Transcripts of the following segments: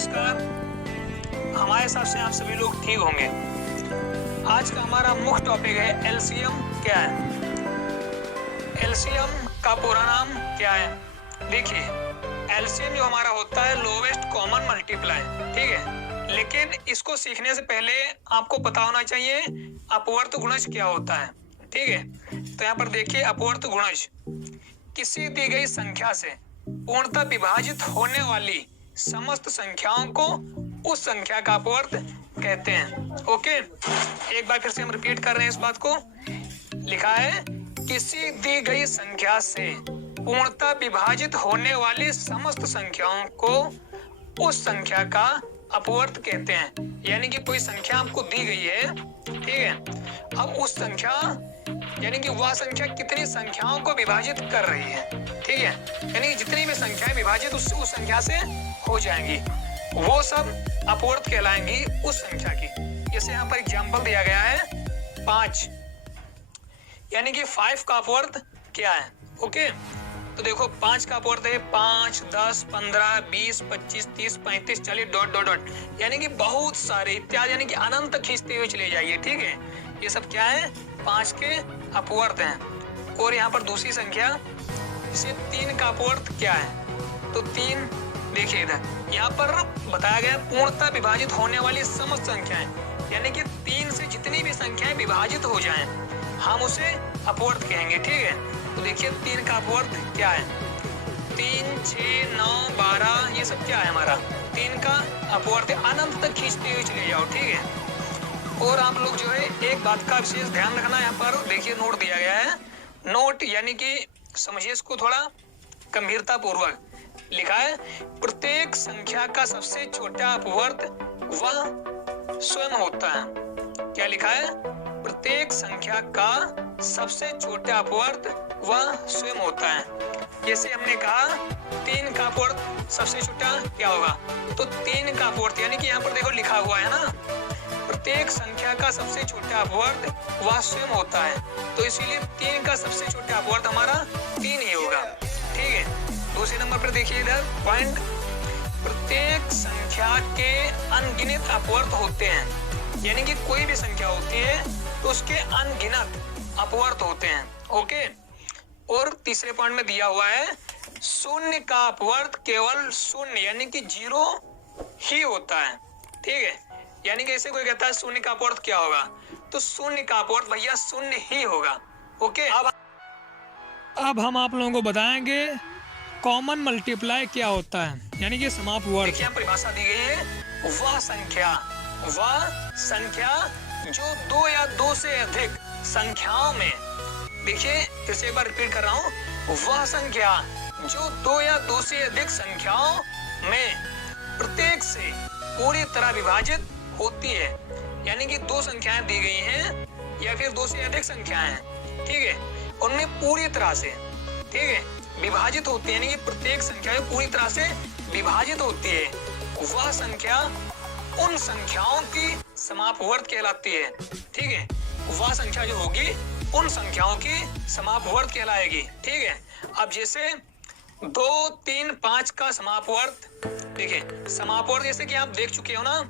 नमस्कार। हमारे हिसाब से आप सभी लोग ठीक होंगे। आज का हमारा मुख्य टॉपिक है एलसीएम क्या है। एलसीएम का पूरा नाम क्या है? देखिए, एलसीएम जो हमारा होता है लोवेस्ट कॉमन मल्टीप्लाई, ठीक है। लेकिन इसको सीखने से पहले आपको पता होना चाहिए अपवर्त गुणज क्या होता है, ठीक है। तो यहाँ पर देखिए, अपवर्त गुणज किसी दी गई संख्या से पूर्णतः विभाजित होने वाली समस्त संख्याओं को उस संख्या का अपवर्त कहते हैं। ओके, एक बार फिर से हम रिपीट कर रहे हैं इस बात को। लिखा है किसी दी गई संख्या से पूर्णतः विभाजित होने वाली समस्त संख्याओं को उस संख्या का अपवर्त कहते हैं। यानी कि कोई संख्या आपको दी गई है, ठीक है। अब उस संख्या यानी कि वह संख्या कितनी संख्याओं को विभाजित कर रही है, ठीक है। यानी जितनी भी संख्याएं विभाजित उस संख्या से हो जाएंगी, वो सब अपवर्त कहलाएंगी उस संख्या की। जैसे यहाँ पर एग्जांपल दिया गया है 5, यानी कि 5 का अपवर्त क्या है। ओके, तो देखो 5 का अपवर्त है 5, 10, 15, 20, 25, 30, 35, 40 डॉट डॉट डॉट, यानी कि बहुत सारे इत्यादि, यानी कि अनंत तक खींचते हुए चले जाइए, ठीक है। ये सब क्या है? 5 के अपवर्त हैं। और यहाँ पर दूसरी संख्या जैसे 3 का अपवर्त क्या है, तो 3 देखिए इधर यहाँ पर बताया गया पूर्णतः विभाजित होने वाली समस्त संख्याएं, यानी कि 3 से जितनी भी संख्याएं विभाजित हो जाएं हम उसे अपवर्त कहेंगे, ठीक है। तो देखिए 3 का अपवर्त क्या है, 3, 6, 9, 12, ये सब क्या है हमारा 3 का अपवर्त है। अनंत तक खींचते हुए चले जाओ, ठीक है। और आप लोग जो है एक बात का विशेष ध्यान रखना, यहाँ पर देखिए नोट दिया गया है। नोट यानी कि समझिए इसको थोड़ा गंभीरता पूर्वक। लिखा है प्रत्येक संख्या का सबसे छोटा अपवर्त वह स्वयं होता है। क्या लिखा है? प्रत्येक संख्या का सबसे छोटा अपवर्त वह स्वयं होता है। जैसे हमने कहा 3 का अपवर्त सबसे छोटा क्या होगा, तो 3 का अपवर्त यानी कि यहाँ पर देखो लिखा हुआ है ना, प्रत्येक संख्या का सबसे छोटा अपवर्त वह स्वयं होता है। तो इसीलिए 3 का सबसे छोटा अपवर्त हमारा 3 ही होगा, ठीक है। दूसरे नंबर पर देखिए इधर पॉइंट, प्रत्येक संख्या के अनगिनत अपवर्त होते हैं। यानी कि कोई भी संख्या होती है तो उसके अनगिनत अपवर्त होते हैं। ओके, और तीसरे पॉइंट में दिया हुआ है शून्य का अपवर्त केवल शून्य यानी कि 0 ही होता है, ठीक है। यानी कि ऐसे कोई कहता है शून्य का अपवर्त क्या होगा, तो शून्य का अपवर्त भैया शून्य ही होगा। ओके, अब हम आप लोगों को बताएंगे कॉमन मल्टीप्लाई क्या होता है, यानी कि समापवर्त। देखिए परिभाषा दी गई है वह संख्या जो 2 या 2 से अधिक संख्याओं में, देखिए फिर से एक बार रिपीट कर रहा हूँ, वह संख्या जो 2 या 2 से अधिक संख्याओं में प्रत्येक से पूरी तरह विभाजित होती है। यानी कि 2 संख्याएं दी गई हैं या फिर 2 से अधिक संख्याएं हैं, ठीक है, उनमें पूरी तरह से, ठीक है, विभाजित होती है। यानी कि प्रत्येक संख्या पूरी तरह से विभाजित होती है, वह संख्या उन संख्याओं की समापवर्त कहलाती है, ठीक है। वह संख्या जो होगी उन संख्याओं की समापवर्त कहलाएगी, ठीक है। अब जैसे 2, 3, 5 का समापवर्त, देखिए समापवर्त जैसे कि आप देख चुके हो ना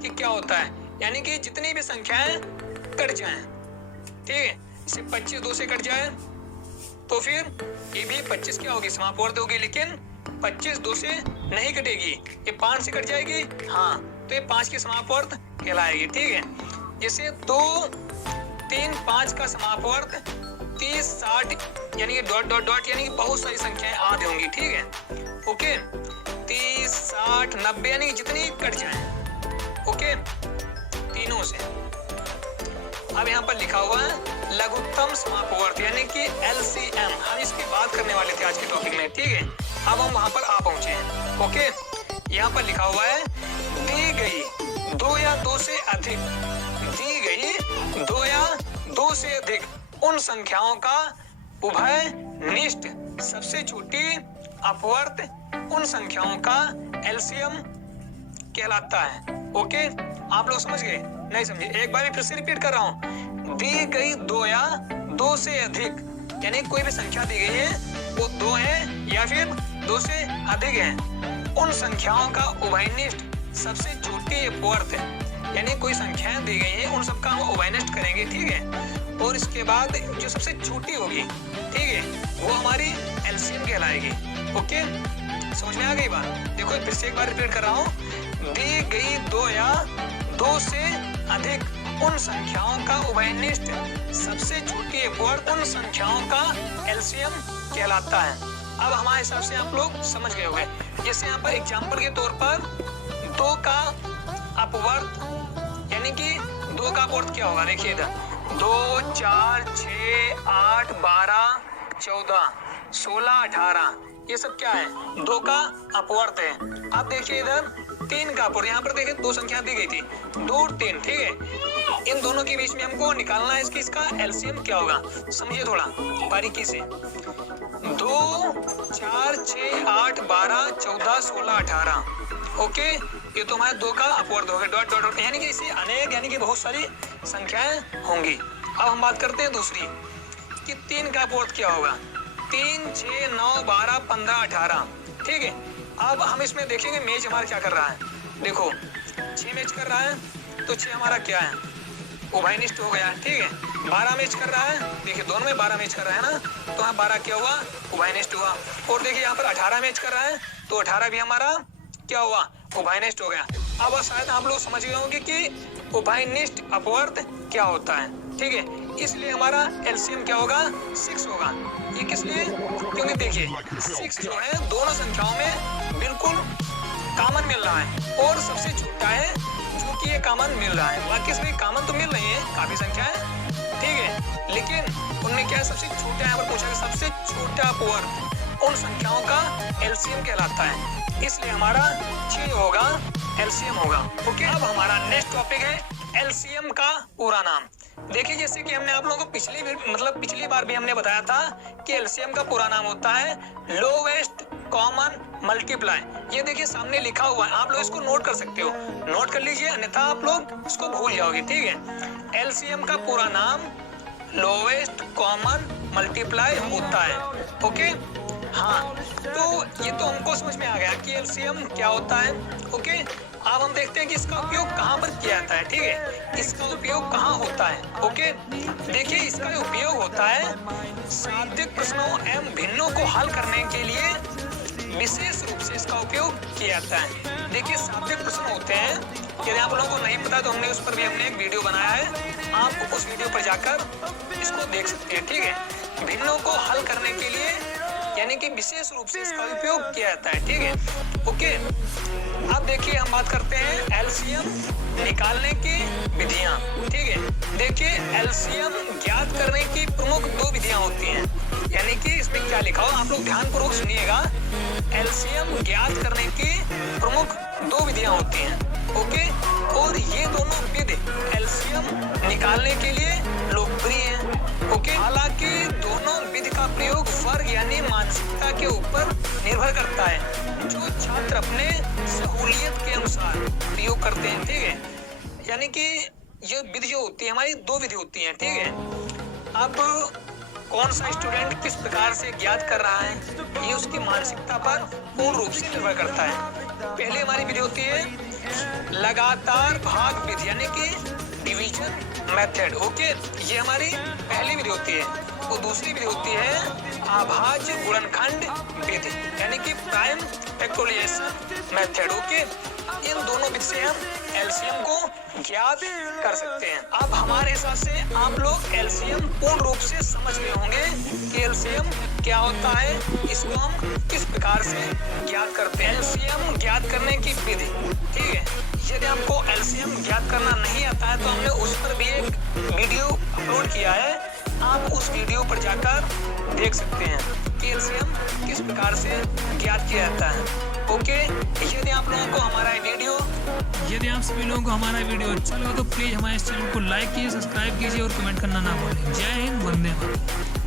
कि क्या होता है, यानी कि जितनी भी संख्याएं कट जाएं, ठीक है। जैसे 25 2 से कट जाए तो फिर ये भी 25 क्या होगी, समापवर्त होगी। लेकिन 25 2 से नहीं कटेगी, ये 5 से कट जाएगी, हाँ, तो ये 5 की समापवर्त कहलाएगी, ठीक है। जैसे 2, 3, 5 का समापवर्त 30, 60 यानी कि डॉट डॉट डॉट, यानी कि बहुत सारी संख्याएं आदि होंगी, ठीक है। ओके, 30, 60, 90 यानी कि जितनी कट जाए, ओके, तीनों से। अब यहाँ पर लिखा हुआ है लघुत्तम समापवर्त यानी कि LCM, हम इसकी बात करने वाले थे आज के टॉपिक में, ठीक है। अब हम वहां पर आ पहुंचे हैं। ओके, यहाँ पर लिखा हुआ है दी गई 2 या 2 से अधिक, दी गई 2 या 2 से अधिक उन संख्याओं का उभय निष्ठ सबसे छोटी अपवर्त उन संख्याओं का LCM कहलाता है। ओके, आप लोग समझ गए? नहीं समझे? एक बार फिर से रिपीट कर रहा हूँ, दी गई 2 या 2 से अधिक, यानी कोई भी संख्या दी गई है वो 2 है या फिर 2 से अधिक है, उन संख्याओं का उभयनिष्ठ सबसे छोटी अपवर्थ है, यानी कोई संख्याएं दी गई हैं उन सबका हम ओबाइनेस्ट करेंगे, ठीक है। और इसके बाद जो सबसे छोटी होगी, ठीक है, वो हमारी एलसीएम कहलाएगी। ओके, समझ में आ गई बात? देखो फिर से एक बार रिपीट कर रहा हूँ। दी गई दो या दो से अधिक उन संख्याओं का उभयनिष्ठ सबसे छोटी अपवर्थ उन संख्याओं का एलसीएम कहलाता है। अब हमारे हिसाब से आप लोग समझ गए होंगे। जैसे यहाँ पर एग्जाम्पल के तौर पर 2 का अपवर्थ, यानी कि 2 का अपवर्थ क्या होगा, देखिए इधर 2, 4, 6, 8, 12, 14, 16, 18, ये सब क्या है, 2 का अपवर्थ है। अब देखिए इधर 3 का अपवर्थ, यहाँ पर देखिए 2 संख्या दी गई थी, 2 और 3, ठीक है। इन दोनों के बीच में हमको निकालना है इसका एलसीएम क्या होगा, समझिए थोड़ा बारीकी से। 2, 4, 6, 8, 12, 14, 16, 18, ओके, ये तो हमारे 2 का अपवर्थ हो गया, डॉट डॉट डॉट, यानी कि इसे अनेक यानी कि बहुत सारी संख्याएं होंगी। अब हम बात करते हैं दूसरी कि 3 का अपवर्थ क्या होगा, 3, 6, 9, 12, 15, 18, ठीक है। अब हम इसमें देखेंगे मेज हमारा क्या कर रहा है, देखो 6 मैच कर रहा है, तो 6 हमारा क्या है, उभयनिष्ठ हो गया, ठीक है। 12 मैच कर रहा है, देखिए दोनों में 12 मैच कर रहा है ना, तो यहाँ 12 क्या हुआ, उभयनिष्ठ हुआ। और देखिए यहाँ पर 18 मैच कर रहा है, तो 18 भी हमारा क्या हुआ, उभयनिष्ठ हो गया। अब शायद आप लोग समझ गए होंगे कि उभयनिष्ठ अपवर्थ क्या होता है, ठीक है। इसलिए हमारा एलसीएम क्या होगा, 6 होगा। ये किस लिए, क्योंकि देखिए 6 जो है दोनों संख्याओं में बिल्कुल कॉमन मिल रहा है, और सबसे छोटा है जो कि ये कॉमन मिल रहा है। बाकी इसमें कॉमन तो मिल रही है काफी संख्याएं, ठीक है, लेकिन उनमें क्या है, सबसे छोटा यहाँ पर पूछा है, सबसे छोटा अपवर्थ उन संख्याओं का एलसीएम कहलाता है, इसलिए हमारा 6 होगा, एलसीएम होगा। ओके, अब हमारा नेक्स्ट टॉपिक है एलसीएम का पूरा नाम। देखिए जैसे कि हमने आप लोगों को पिछली बार भी हमने बताया था कि एलसीएम का पूरा नाम होता है लोवेस्ट कॉमन मल्टीप्लाई। ये देखिए सामने लिखा हुआ है, आप लोग इसको नोट कर सकते हो, नोट कर लीजिए, अन्यथा आप लोग इसको भूल जाओगे, ठीक है। एलसीएम का पूरा नाम लोवेस्ट कॉमन मल्टीप्लाई होता है। ओके, हाँ, तो ये तो हमको समझ में आ गया कि एलसीएम क्या होता है। ओके, अब हम देखते हैं कि इसका उपयोग कहाँ पर किया जाता है, ठीक है, इसका उपयोग कहाँ होता है। ओके, देखिए इसका उपयोग होता है साध्य प्रश्नों एवं भिन्नों को हल करने के लिए, विशेष रूप से इसका उपयोग किया जाता है। देखिए साध्य प्रश्न होते हैं, यदि आप लोगों को नहीं पता तो हमने उस पर भी एक वीडियो बनाया है, आप उस वीडियो पर जाकर इसको देख सकते हैं, ठीक है। भिन्नों को हल करने के लिए यानी कि विशेष रूप से इसका उपयोग किया जाता है, ठीक है। ओके, अब देखिए हम बात करते हैं एलसीएम निकालने की विधियां, ठीक है। देखिए एलसीएम ज्ञात करने की प्रमुख 2 विधियां होती हैं, यानी कि इसमें क्या लिखा हो, आप लोग ध्यानपूर्वक सुनिएगा। एलसीएम ज्ञात करने की प्रमुख 2 विधियां होती हैं, ओके, और ये दोनों विधि एलसीएम निकालने के लिए लोकप्रिय हैं। ओके, हालांकि दोनों विधि का प्रयोग वर्ग यानी मानसिकता के ऊपर निर्भर करता है, जो छात्र अपने सहूलियत के अनुसार प्रयोग करते हैं, ठीक है। यानी कि ये विधि जो होती है हमारी 2 विधि होती हैं, ठीक है। अब कौन सा स्टूडेंट किस प्रकार से ज्ञात कर रहा है ये उसकी मानसिकता पर पूर्ण रूप से निर्भर करता है। पहले हमारी विधि होती है लगातार भाग विधि यानी कि डिवीजन मेथड। ओके, ये हमारी पहली विधि होती है। और दूसरी विधि होती है अभाज्य गुणनखंड विधि यानी कि प्राइम फैक्टोरियलाइजेशन मेथड। ओके, इन दोनों विधि से हम एलसीएम को ज्ञात कर सकते हैं। अब हमारे हिसाब से आप लोग एलसीएम पूर्ण रूप से समझ गए होंगे कि एलसीएम क्या होता है, इसको हम किस प्रकार से ज्ञात करते हैं। एलसीएम ज्ञात करने की विधि, ठीक है। यदि आपको एलसीएम ज्ञात करना नहीं आता है तो हमने उस पर भी एक वीडियो अपलोड किया है, आप उस वीडियो पर जाकर देख सकते हैं कि एलसीएम किस प्रकार से ज्ञात किया जाता है। ओके, यदि आप लोगों को हमारा यदि आप सभी लोगों को हमारा वीडियो अच्छा लगा तो प्लीज हमारे इस चैनल को लाइक कीजिए, सब्सक्राइब कीजिए और कमेंट करना ना भूलें। जय हिंद, वंदे मातरम।